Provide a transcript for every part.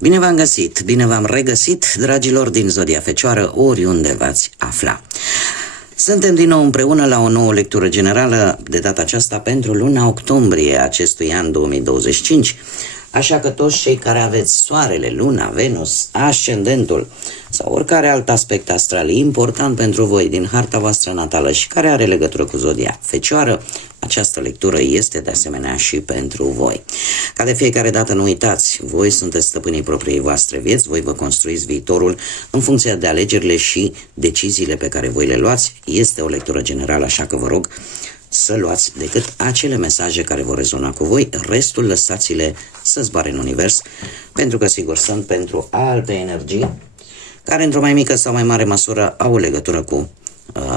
Bine v-am găsit, bine v-am regăsit, dragilor din Zodia Fecioară, oriunde v-ați afla. Suntem din nou împreună la o nouă lectură generală, de data aceasta pentru luna octombrie acestui an 2025. Așa că toți cei care aveți soarele, luna, Venus, ascendentul sau oricare alt aspect astral important pentru voi din harta voastră natală și care are legătură cu Zodia Fecioară, această lectură este de asemenea și pentru voi. Ca de fiecare dată nu uitați, voi sunteți stăpânii propriei voastre vieți, voi vă construiți viitorul în funcție de alegerile și deciziile pe care voi le luați. Este o lectură generală, așa că vă rog să luați decât acele mesaje care vor rezona cu voi, restul lăsați-le să zboare în univers, pentru că sigur sunt pentru alte energii care într-o mai mică sau mai mare măsură au o legătură cu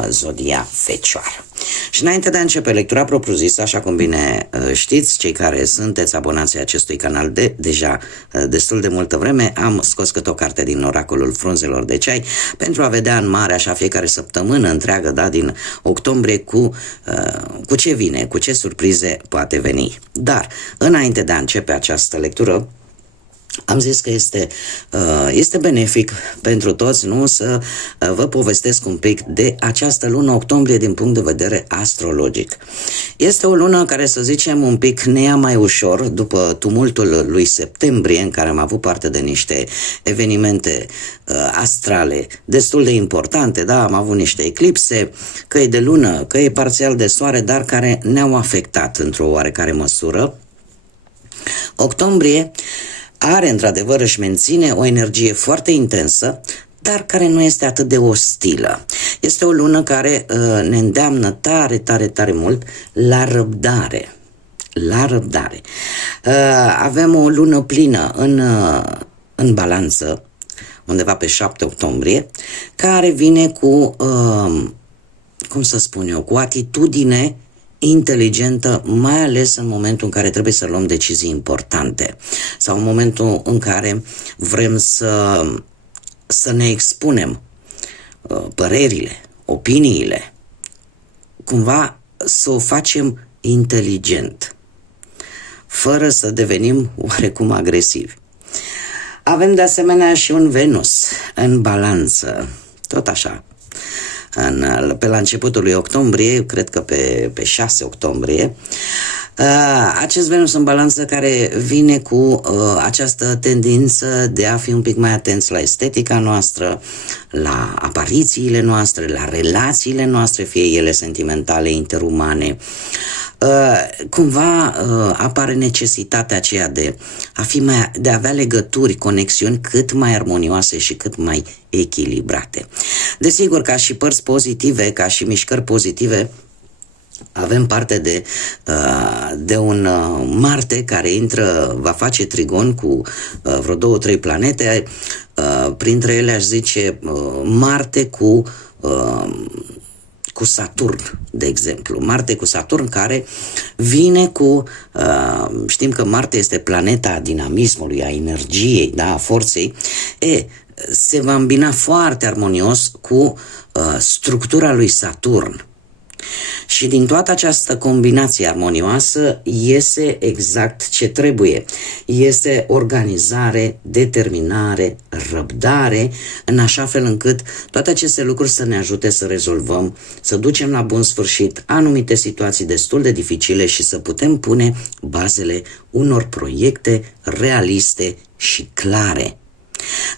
Zodia Fecioară. Și înainte de a începe lectura propriu-zisă, așa cum bine știți, cei care sunteți abonații acestui canal deja destul de multă vreme, am scos câte o carte din oracolul frunzelor de ceai pentru a vedea în mare, așa fiecare săptămână întreagă, da, din octombrie, cu ce vine, cu ce surprize poate veni. Dar, înainte de a începe această lectură, am zis că este benefic pentru toți, nu, să vă povestesc un pic de această lună octombrie din punct de vedere astrologic. Este o lună care, să zicem, un pic ne ia mai ușor după tumultul lui septembrie, în care am avut parte de niște evenimente astrale destul de importante, da, am avut niște eclipse, că e de lună, că e parțial de soare, dar care ne-au afectat într-o oarecare măsură. Octombrie are, într-adevăr, își menține o energie foarte intensă, dar care nu este atât de ostilă. Este o lună care ne îndeamnă tare, tare, tare mult la răbdare. La răbdare. Avem o lună plină în balanță, undeva pe 7 octombrie, care vine cu, cum să spun eu, cu atitudine inteligentă, mai ales în momentul în care trebuie să luăm decizii importante sau în momentul în care vrem să ne expunem părerile, opiniile, cumva să o facem inteligent, fără să devenim oarecum agresivi. Avem de asemenea și un Venus în balanță, tot așa, pe la începutul lui octombrie, cred că pe 6 octombrie, acest Venus în balanță care vine cu această tendință de a fi un pic mai atenți la estetica noastră, la aparițiile noastre, la relațiile noastre, fie ele sentimentale, interumane. Cumva apare necesitatea aceea de a avea legături, conexiuni cât mai armonioase și cât mai echilibrate. Desigur, ca și părți pozitive, ca și mișcări pozitive, avem parte de un Marte care va face trigon cu vreo 2-3 planete, printre ele aș zice Marte cu Saturn, de exemplu. Marte cu Saturn, care vine cu, știm că Marte este planeta dinamismului, a energiei, da, a forței, se va îmbina foarte armonios cu structura lui Saturn. Și din toată această combinație armonioasă iese exact ce trebuie. Este organizare, determinare, răbdare, în așa fel încât toate aceste lucruri să ne ajute să rezolvăm, să ducem la bun sfârșit anumite situații destul de dificile și să putem pune bazele unor proiecte realiste și clare.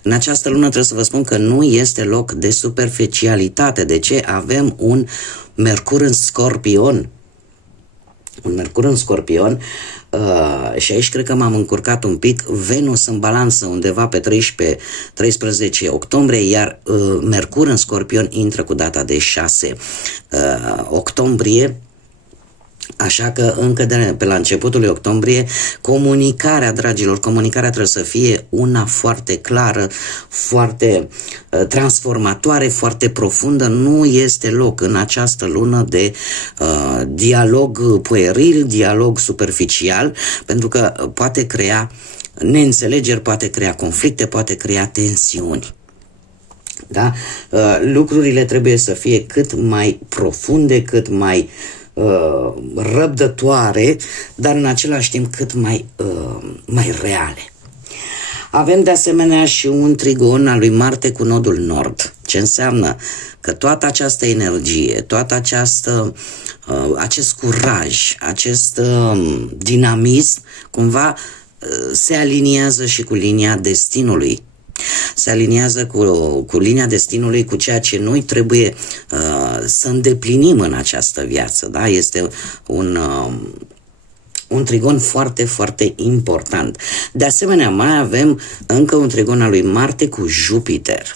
În această lună trebuie să vă spun că nu este loc de superficialitate. De ce? Avem un Mercur în Scorpion. Un Mercur în Scorpion și aici cred că m-am încurcat un pic. Venus în balanță undeva pe 13 octombrie, iar Mercur în Scorpion intră cu data de 6 octombrie. Așa că încă de pe la începutul lui octombrie, comunicarea, dragilor, comunicarea trebuie să fie una foarte clară, foarte transformatoare, foarte profundă. Nu este loc în această lună de dialog pueril, dialog superficial, pentru că poate crea neînțelegeri, poate crea conflicte, poate crea tensiuni. Da? Lucrurile trebuie să fie cât mai profunde, cât mai răbdătoare, dar în același timp cât mai reale. Avem de asemenea și un trigon al lui Marte cu nodul nord, ce înseamnă că toată această energie, acest curaj, acest dinamism, cumva se aliniază și cu linia destinului. Se aliniază cu linia destinului, cu ceea ce noi trebuie să îndeplinim în această viață. Da? Este un trigon foarte, foarte important. De asemenea, mai avem încă un trigon al lui Marte cu Jupiter.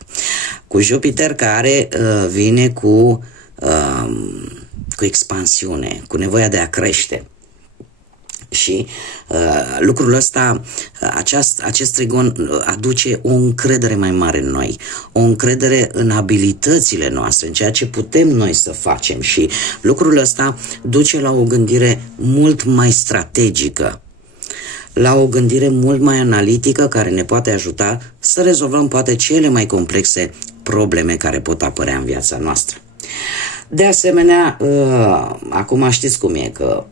Cu Jupiter care vine cu expansiune, cu nevoia de a crește. Și lucrul ăsta, acest trigon aduce o încredere mai mare în noi, o încredere în abilitățile noastre, în ceea ce putem noi să facem, și lucrul ăsta duce la o gândire mult mai strategică, la o gândire mult mai analitică, care ne poate ajuta să rezolvăm poate cele mai complexe probleme care pot apărea în viața noastră. De asemenea, acum știți cum e, că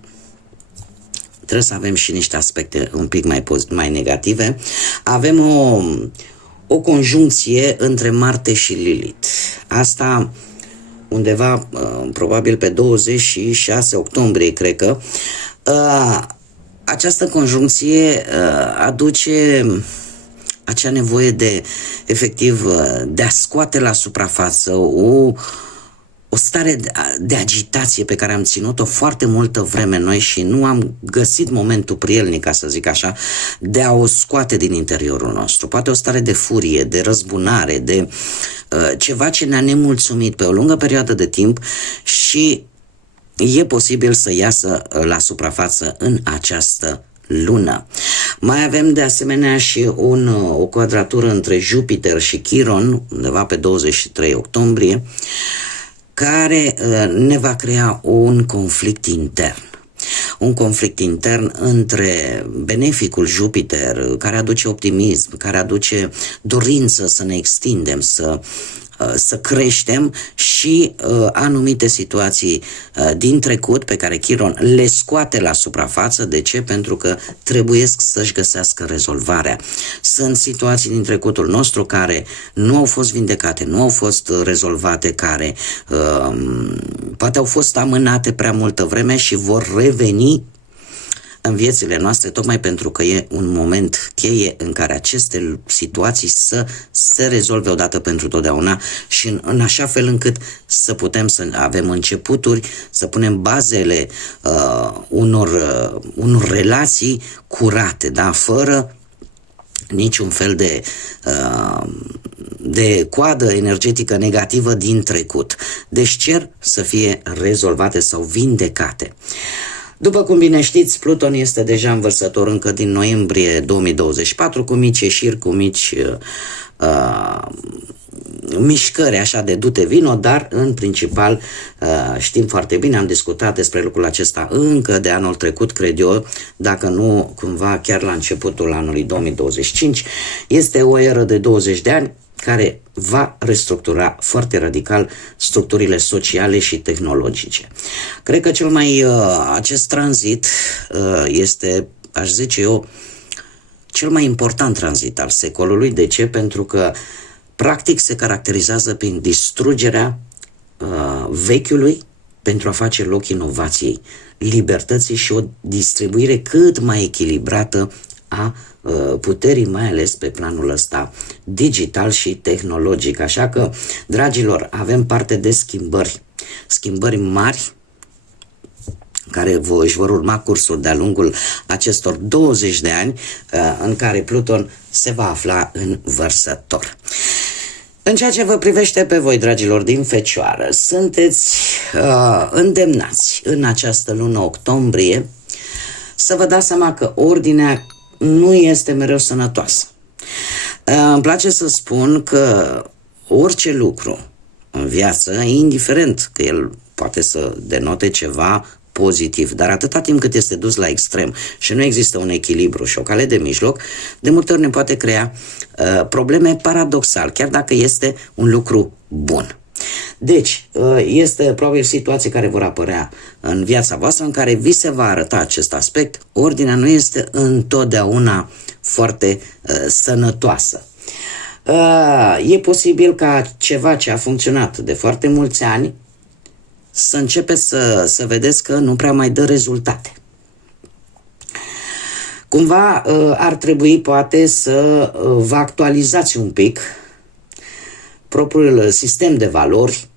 trebuie să avem și niște aspecte un pic mai negative. Avem o conjuncție între Marte și Lilith. Asta undeva, probabil pe 26 octombrie, cred că. Această conjuncție aduce acea nevoie de, efectiv, de a scoate la suprafață o stare de agitație pe care am ținut-o foarte multă vreme noi și nu am găsit momentul prielnic, ca să zic așa, de a o scoate din interiorul nostru. Poate o stare de furie, de răzbunare, de ceva ce ne-a nemulțumit pe o lungă perioadă de timp și e posibil să iasă la suprafață în această lună. Mai avem de asemenea și o quadratură între Jupiter și Chiron, undeva pe 23 octombrie, care ne va crea un conflict intern. Un conflict intern între beneficul Jupiter, care aduce optimism, care aduce dorință să ne extindem, să creștem, și anumite situații din trecut pe care Chiron le scoate la suprafață. De ce? Pentru că trebuiesc să-și găsească rezolvarea. Sunt situații din trecutul nostru care nu au fost vindecate, nu au fost rezolvate, care poate au fost amânate prea multă vreme și vor reveni în viețile noastre, tocmai pentru că e un moment cheie în care aceste situații să se rezolve odată pentru totdeauna și în așa fel încât să putem să avem începuturi, să punem bazele unor relații curate, da? Fără niciun fel de coadă energetică negativă din trecut. Deci cer să fie rezolvate sau vindecate. După cum bine știți, Pluton este deja în Vărsător încă din noiembrie 2024, cu mici ieșiri, cu mici mișcări așa de dute vino, dar în principal știm foarte bine, am discutat despre lucrul acesta încă de anul trecut, cred eu, dacă nu cumva chiar la începutul anului 2025. Este o eră de 20 de ani care va restructura foarte radical structurile sociale și tehnologice. Cred că acest tranzit este, aș zice eu, cel mai important tranzit al secolului. De ce? Pentru că practic se caracterizează prin distrugerea vechiului pentru a face loc inovației, libertății și o distribuire cât mai echilibrată a puterii, mai ales pe planul ăsta digital și tehnologic. Așa că, dragilor, avem parte de schimbări mari care își vor urma cursul de-a lungul acestor 20 de ani în care Pluton se va afla în Vărsător. În ceea ce vă privește pe voi, dragilor din Fecioară, sunteți îndemnați în această lună octombrie să vă dați seama că ordinea nu este mereu sănătoasă. Îmi place să spun că orice lucru în viață, indiferent că el poate să denote ceva pozitiv, dar atâta timp cât este dus la extrem și nu există un echilibru și o cale de mijloc, de multe ori ne poate crea probleme paradoxal, chiar dacă este un lucru bun. Deci, este probabil situații care vor apărea în viața voastră în care vi se va arăta acest aspect. Ordinea nu este întotdeauna foarte sănătoasă. E posibil ca ceva ce a funcționat de foarte mulți ani să începeți să vedeți că nu prea mai dă rezultate. Cumva ar trebui poate să vă actualizați un pic propriul sistem de valori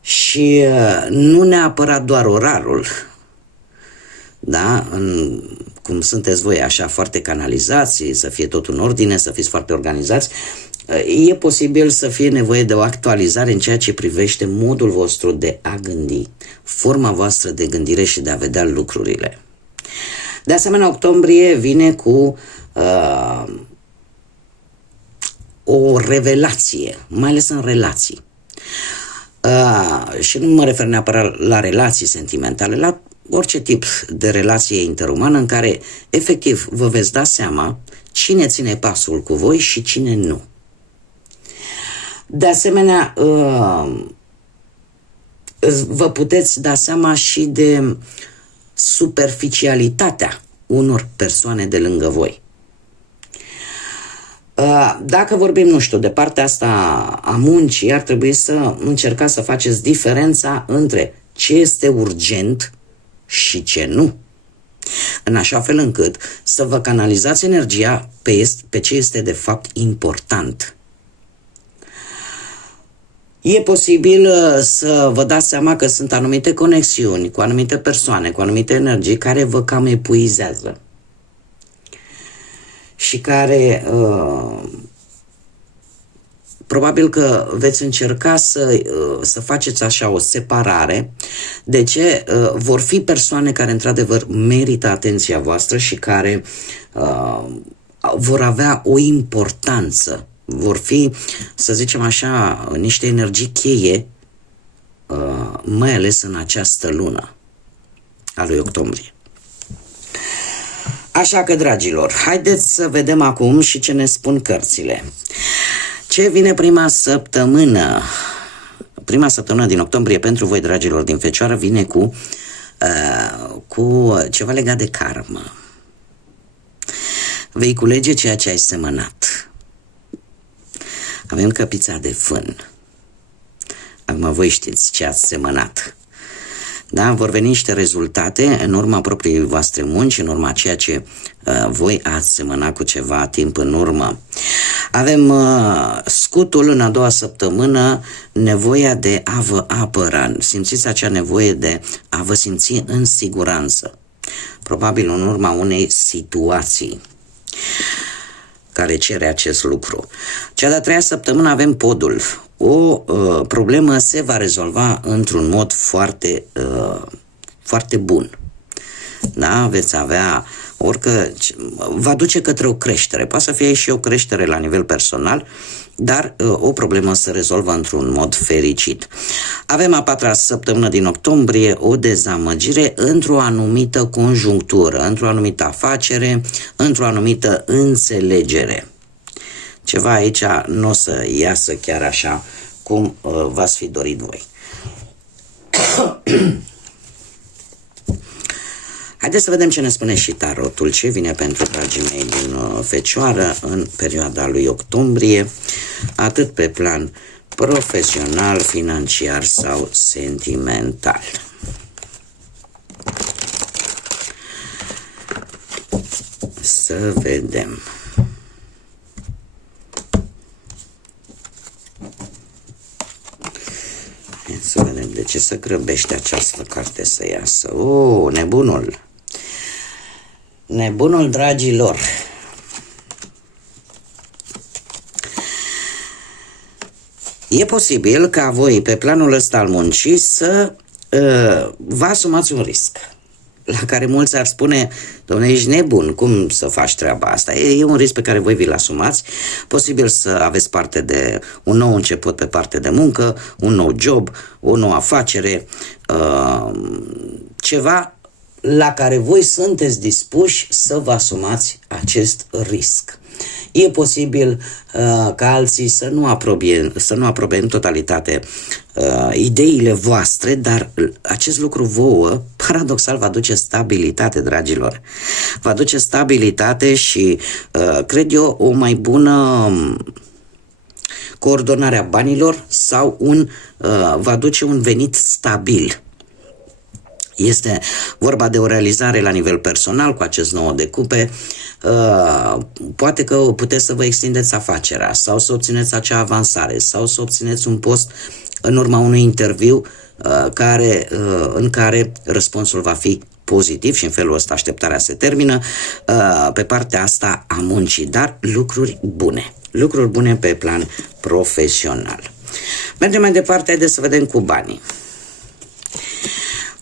și nu neapărat doar orarul, da? Cum sunteți voi așa foarte canalizați, să fie tot în ordine, să fiți foarte organizați, e posibil să fie nevoie de o actualizare în ceea ce privește modul vostru de a gândi, forma voastră de gândire și de a vedea lucrurile. De asemenea, octombrie vine cu o revelație, mai ales în relații. Și nu mă refer neapărat la relații sentimentale, la orice tip de relație interumană în care efectiv vă veți da seama cine ține pasul cu voi și cine nu. De asemenea, vă puteți da seama și de superficialitatea unor persoane de lângă voi. Dacă vorbim, nu știu, de partea asta a muncii, ar trebui să încercați să faceți diferența între ce este urgent și ce nu. În așa fel încât să vă canalizați energia pe ce este de fapt important. E posibil să vă dați seama că sunt anumite conexiuni cu anumite persoane, cu anumite energii care vă cam epuizează și care probabil că veți încerca să faceți așa o separare. De ce? Vor fi persoane care într-adevăr merită atenția voastră și care vor avea o importanță. Vor fi, să zicem așa, niște energii cheie, mai ales în această lună a lui octombrie. Așa că, dragilor, haideți să vedem acum și ce ne spun cărțile. Ce vine prima săptămână? Prima săptămână din octombrie pentru voi, dragilor din Fecioară, vine cu ceva legat de karmă. Vei culege ceea ce ai semănat. Avem căpița de fân. Acum voi știți ce ați semănat. Da? Vor veni niște rezultate în urma propriei voastre munci, în urma ceea ce voi ați semănat cu ceva timp în urmă. Avem scutul în a doua săptămână, nevoia de a vă apăra. Simțiți acea nevoie de a vă simți în siguranță. Probabil în urma unei situații care cere acest lucru. Cea de-a treia săptămână avem podul. O problemă se va rezolva într-un mod foarte, foarte bun. Da? Veți avea va duce către o creștere. Poate să fie și o creștere la nivel personal, dar o problemă se rezolvă într-un mod fericit. Avem a patra săptămână din octombrie o dezamăgire într-o anumită conjunctură, într-o anumită afacere, într-o anumită înțelegere. Ceva aici nu o să iasă chiar așa cum v-ați fi dorit voi. Haideți să vedem ce ne spune și tarotul, ce vine pentru dragii mei din Fecioară în perioada lui octombrie, atât pe plan profesional, financiar sau sentimental. Să vedem. Să vedem de ce se grăbește această carte să iasă. Nebunul! Nebunul, dragilor! E posibil ca voi, pe planul ăsta al muncii, să vă asumați un risc, la care mulți ar spune: dom'le, ești nebun, cum să faci treaba asta? E un risc pe care voi vi-l asumați. Posibil să aveți parte de un nou început pe parte de muncă, un nou job, o nouă afacere, ceva la care voi sunteți dispuși să vă asumați acest risc. E posibil ca alții să nu aprobe în totalitate ideile voastre, dar acest lucru vouă, paradoxal, va aduce stabilitate, dragilor. Va aduce stabilitate și, cred eu, o mai bună coordonare a banilor sau va aduce un venit stabil. Este vorba de o realizare la nivel personal cu acest 9 de cupe. Poate că puteți să vă extindeți afacerea sau să obțineți acea avansare sau să obțineți un post în urma unui interviu în care răspunsul va fi pozitiv și în felul ăsta așteptarea se termină pe partea asta a muncii, dar lucruri bune pe plan profesional. Mergem mai departe, haideți să vedem cu banii.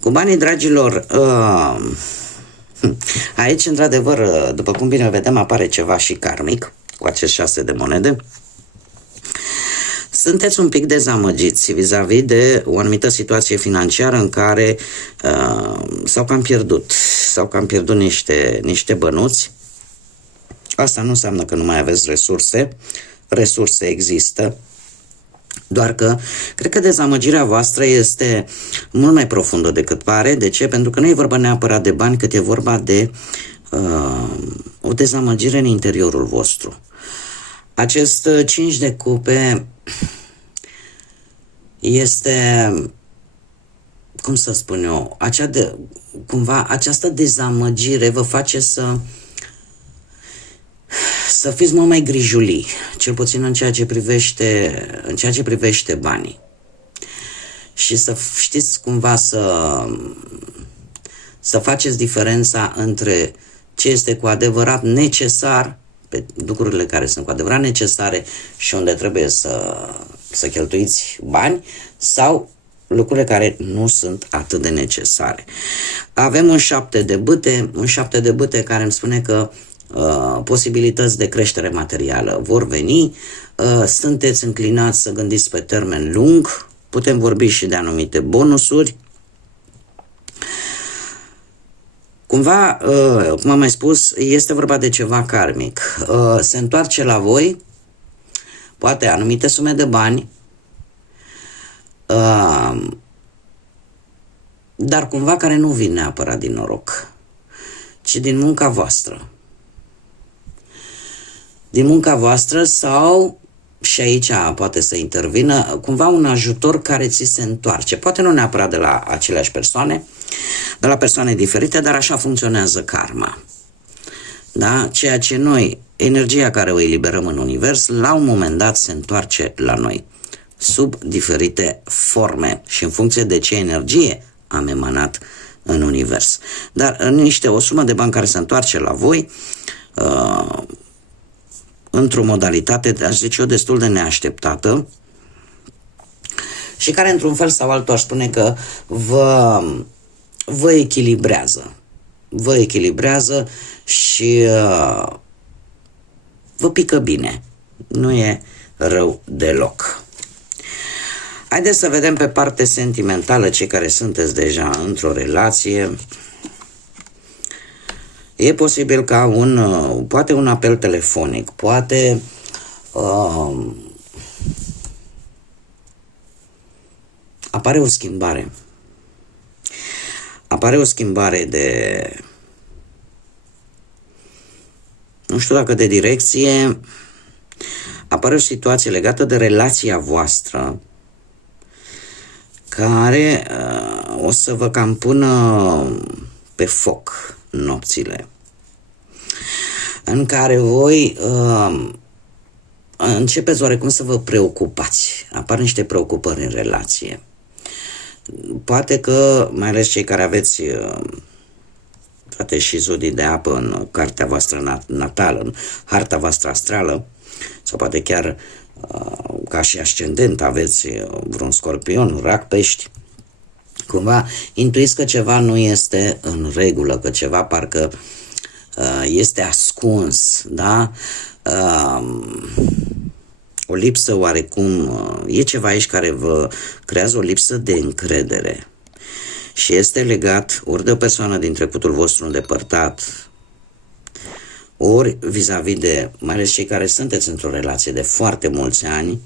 Cu banii, dragilor, aici, într-adevăr, după cum bine vedem, apare ceva și karmic cu acest 6 de monede. Sunteți un pic dezamăgiți vis-a-vis de o anumită situație financiară în care s-au cam pierdut niște bănuți. Asta nu înseamnă că nu mai aveți resurse există, doar că cred că dezamăgirea voastră este mult mai profundă decât pare. De ce? Pentru că nu e vorba neapărat de bani, cât e vorba de o dezamăgire în interiorul vostru. Acest 5 de cupe este, cum să spun eu, această dezamăgire vă face să fiți mult mai grijulii, cel puțin în ceea ce privește banii. Și să știți cumva să faceți diferența între ce este cu adevărat necesar, pe lucrurile care sunt cu adevărat necesare și unde trebuie să cheltuiți bani, sau lucrurile care nu sunt atât de necesare. Avem un 7 de bâte care îmi spune că posibilități de creștere materială vor veni, sunteți înclinați să gândiți pe termen lung, putem vorbi și de anumite bonusuri. Cumva, cum am mai spus, este vorba de ceva karmic. Se întoarce la voi, poate anumite sume de bani, dar cumva care nu vin neapărat din noroc, ci din munca voastră. Din munca voastră sau, și aici poate să intervină, cumva un ajutor care ți se întoarce. Poate nu neapărat de la aceleași persoane, de la persoane diferite, dar așa funcționează karma. Da? Ceea ce noi, energia care o eliberăm în univers, la un moment dat se întoarce la noi, sub diferite forme și în funcție de ce energie am emanat în univers. Dar o sumă de bani care se întoarce la voi, într-o modalitate, aș zice eu, destul de neașteptată și care, într-un fel sau altul, aș spune că vă echilibrează. Vă echilibrează și vă pică bine. Nu e rău deloc. Haideți să vedem pe parte sentimentală, cei care sunteți deja într-o relație. E posibil ca poate un apel telefonic, poate apare o schimbare. Apare o schimbare nu știu dacă de direcție, apare o situație legată de relația voastră care o să vă cam pună pe foc nopțile, în care voi începeți oarecum să vă preocupați. Apar niște preocupări în relație. Poate că, mai ales cei care aveți poate și zodii de apă în cartea voastră natală, în harta voastră astrală, sau poate chiar ca și ascendent aveți vreun scorpion, un rac, pești, cumva intuiți că ceva nu este în regulă, că ceva parcă este ascuns, da? O lipsă oarecum, e ceva aici care vă creează o lipsă de încredere și este legat ori de o persoană din trecutul vostru îndepărtat, ori vis-a-vis de, mai ales cei care sunteți într-o relație de foarte mulți ani,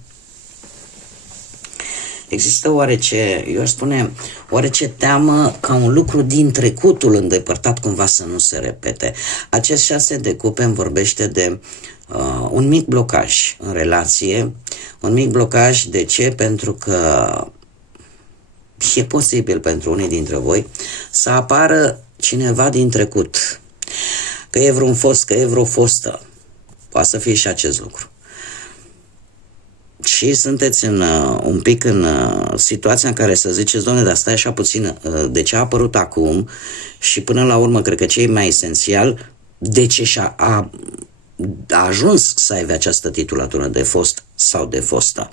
există oarece, eu aș spune, oarece teamă ca un lucru din trecutul îndepărtat cumva să nu se repete. Acest 6 de cupe îmi vorbește de un mic blocaj în relație, un mic blocaj, de ce? Pentru că e posibil pentru unii dintre voi să apară cineva din trecut, că e vreun fost, că e vreo fostă, poate să fie și acest lucru. Și sunteți un pic în situația în care să ziceți, doamne, dar stai așa puțin, de ce a apărut acum? Și până la urmă, cred că ce e mai esențial, de ce a ajuns să aibă această titulatură de fost sau de fostă.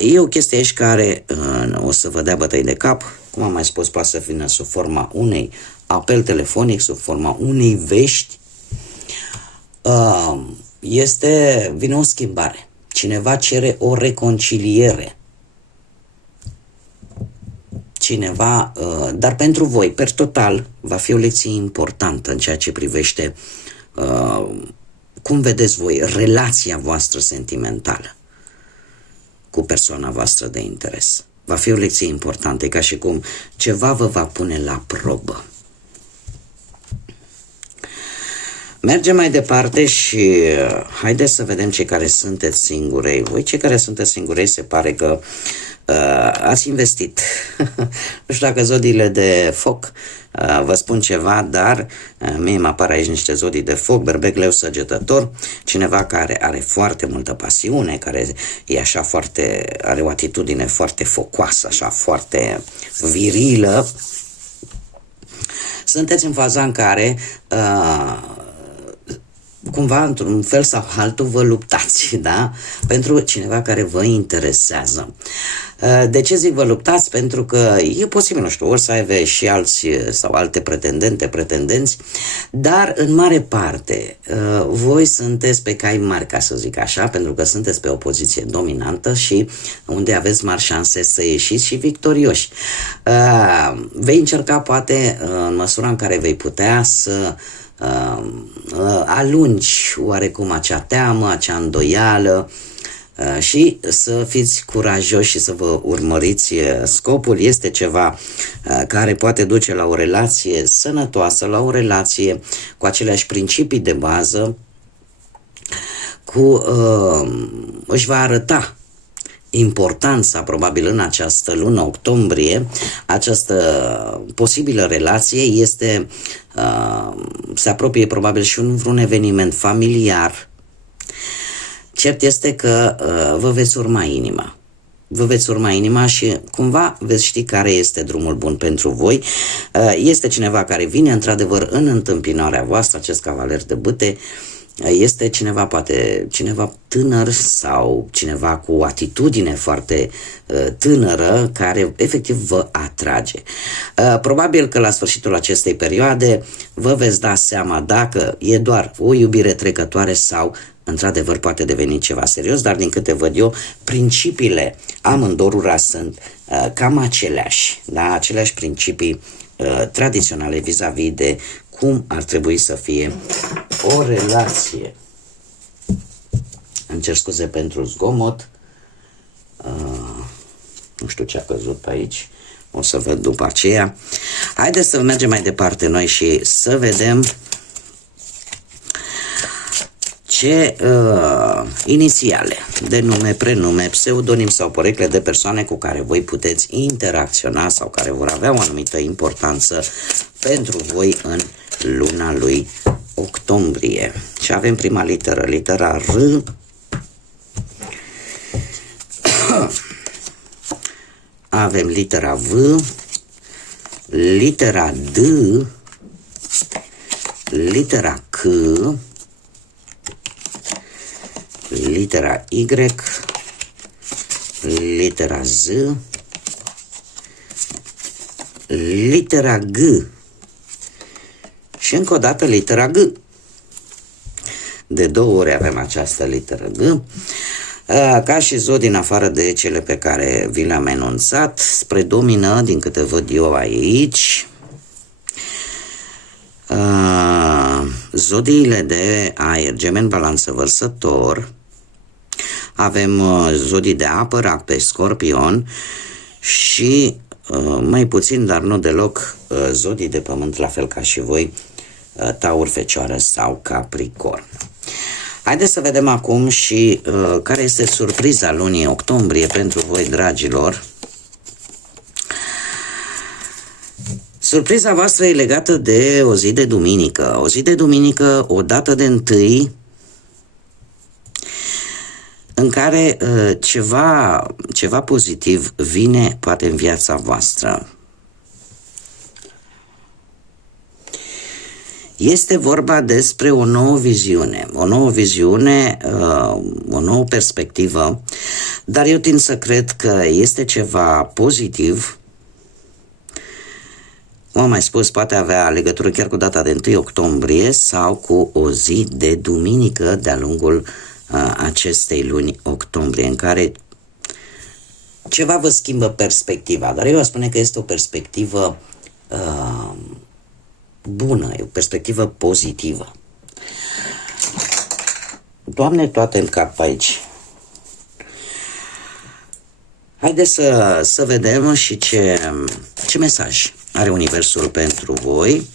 E o chestie aici care o să vă dea bătăi de cap, cum am mai spus, poate să vină sub forma unei apel telefonic, sub forma unei vești. Vine o schimbare. Cineva cere o reconciliere. Cineva, dar pentru voi, per total, va fi o lecție importantă în ceea ce privește cum vedeți voi relația voastră sentimentală cu persoana voastră de interes. Va fi o lecție importantă, e ca și cum ceva vă va pune la probă. Mergem mai departe și haideți să vedem cei care sunteți singurei. Voi cei care sunteți singurei se pare că ați investit. Nu știu dacă zodiile de foc vă spun ceva, dar mie mă apar aici niște zodii de foc, berbec, leu, săgetător, cineva care are foarte multă pasiune, care e așa foarte, are o atitudine foarte focoasă, așa foarte virilă. Sunteți în faza în care cumva, într-un fel sau altul, vă luptați, da? Pentru cineva care vă interesează. De ce zic vă luptați? Pentru că e posibil, nu știu, ori să aibă și alți sau alte pretendenți, dar în mare parte voi sunteți pe cai mari, ca să zic așa, pentru că sunteți pe o poziție dominantă și unde aveți mari șanse să ieșiți și victorioși. Vei încerca, poate, în măsura în care vei putea să alungi oarecum acea teamă, acea îndoială și să fiți curajoși și să vă urmăriți scopul. Este ceva care poate duce la o relație sănătoasă, la o relație cu aceleași principii de bază, își va arăta importanța, probabil în această lună octombrie, această posibilă relație se apropie probabil și vreun eveniment familiar. Cert este că vă veți urma inima. Vă veți urma inima și cumva veți ști care este drumul bun pentru voi. Este cineva care vine într-adevăr în întâmpinarea voastră, acest cavaler de bâte. Este cineva, poate cineva tânăr sau cineva cu o atitudine foarte tânără care efectiv vă atrage. Probabil că la sfârșitul acestei perioade vă veți da seama dacă e doar o iubire trecătoare sau într-adevăr poate deveni ceva serios, dar din câte văd eu, principiile amândorura sunt cam aceleași, da? Aceleași principii tradiționale vis-a-vis de cum ar trebui să fie o relație. Îmi cer scuze pentru zgomot. Nu știu ce a căzut pe aici. O să văd după aceea. Haideți să mergem mai departe noi și să vedem ce inițiale de nume, prenume, pseudonim sau porecle de persoane cu care voi puteți interacționa sau care vor avea o anumită importanță pentru voi în luna lui octombrie. Și avem prima literă, litera R. Avem litera V, litera D, litera C, litera Y, litera Z, litera G și încă o dată litera G. De 2 ori avem această literă G. Ca și zodii, în afară de cele pe care vi le-am enunțat, predomină, din câte văd eu aici, zodiile de aer, Gemeni, Balanță, Vărsător, avem zodii de apă, Rac, Pești, Scorpion și mai puțin, dar nu deloc, zodii de pământ, la fel ca și voi, Taur, Fecioară sau Capricorn. Haideți să vedem acum și care este surpriza lunii octombrie pentru voi, dragilor. Surpriza voastră e legată de o zi de duminică. O zi de duminică, o dată de 1, în care ceva pozitiv vine poate în viața voastră. Este vorba despre o nouă viziune, o nouă perspectivă, dar eu tind să cred că este ceva pozitiv. Cum am mai spus, poate avea legătură chiar cu data de 1 octombrie sau cu o zi de duminică de-a lungul acestei luni octombrie, în care ceva vă schimbă perspectiva, dar eu aș spune că este o perspectivă bună, e o perspectivă pozitivă. Doamne, toate în cap aici. Haideți să vedem și ce mesaj are Universul pentru voi.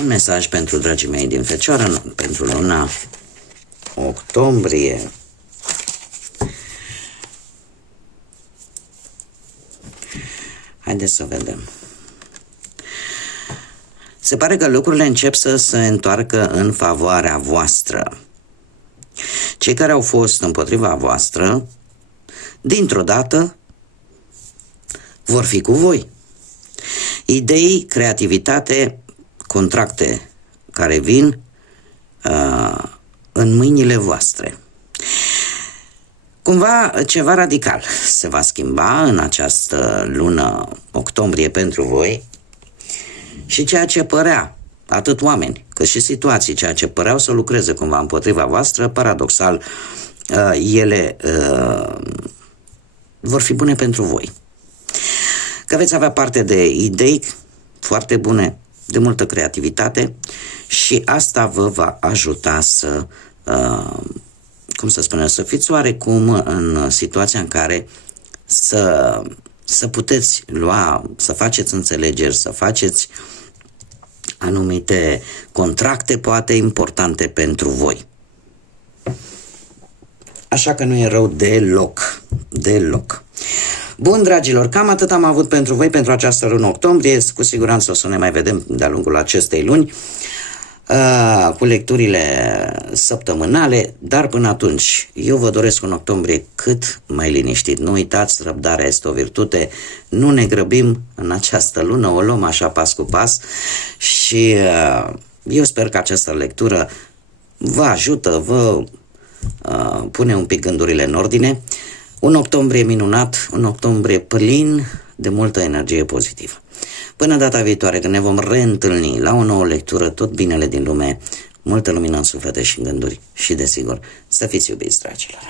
Un mesaj pentru dragii mei din Fecioară, pentru luna octombrie. Haideți să vedem. Se pare că lucrurile încep să se întoarcă în favoarea voastră. Cei care au fost împotriva voastră, dintr-o dată, vor fi cu voi. Idei, creativitate, contracte care vin în mâinile voastre. Cumva ceva radical se va schimba în această lună octombrie pentru voi și ceea ce părea, atât oameni cât și situații, ceea ce păreau să lucreze cumva împotriva voastră, paradoxal, ele vor fi bune pentru voi. Că veți avea parte de idei foarte bune, de multă creativitate și asta vă va ajuta să, să fiți oarecum în situația în care să puteți lua, să faceți înțelegeri, să faceți anumite contracte poate importante pentru voi. Așa că nu e rău deloc, deloc. Bun, dragilor, cam atât am avut pentru voi pentru această lună octombrie. Cu siguranță o să ne mai vedem de-a lungul acestei luni cu lecturile săptămânale, dar până atunci eu vă doresc un octombrie cât mai liniștit. Nu uitați, răbdarea este o virtute, nu ne grăbim în această lună, o luăm așa pas cu pas și eu sper că această lectură vă ajută, vă pune un pic gândurile în ordine. Un octombrie minunat, un octombrie plin de multă energie pozitivă. Până data viitoare, când ne vom reîntâlni la o nouă lectură, tot binele din lume, multă lumină în suflete și în gânduri și, desigur, să fiți iubiți, dragilor.